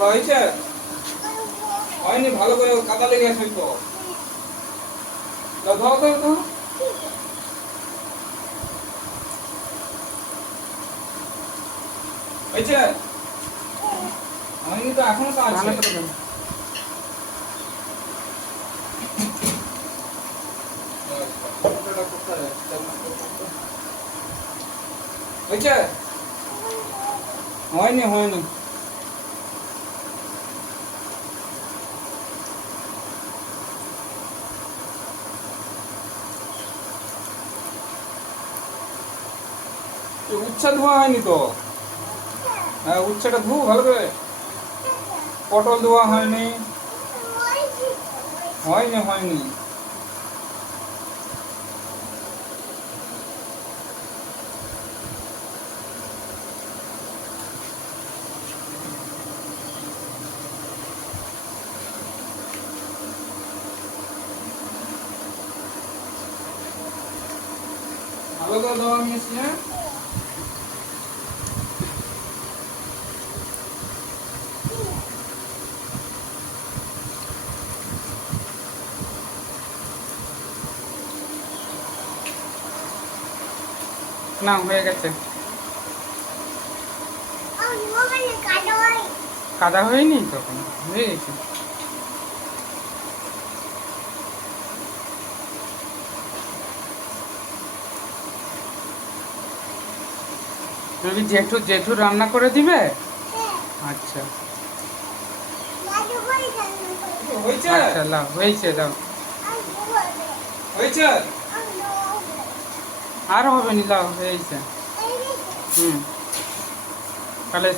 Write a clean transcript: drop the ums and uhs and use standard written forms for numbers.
হয়েছে? হয়নি, ভালো করে কাদা লেগে আছে তো। দাও, দাও, দাও, দাও। হয়েছে? হয়নি তো, এখনো তো আছে। হয়েছে? হয়নি, হয়নি। উচ্ছা ধোয়া হয়নি তো। হ্যাঁ, উচ্ছেটা ধু ভালো করে। পটল ধোয়া হয়নি। হয়নি, হয়নি। ভালো করে ধোয়া নিয়েছি। হ্যাঁ, না হয়ে গেছে। কাদা হয়নি তখন, হয়ে গেছে। তুমি জেঠু জেঠু রান্না করে দিবে? আচ্ছা আচ্ছা, লাও হয়েছে, দাও। হয়েছে? আর হবে নি, লাও হয়েছে। হুম, তাহলে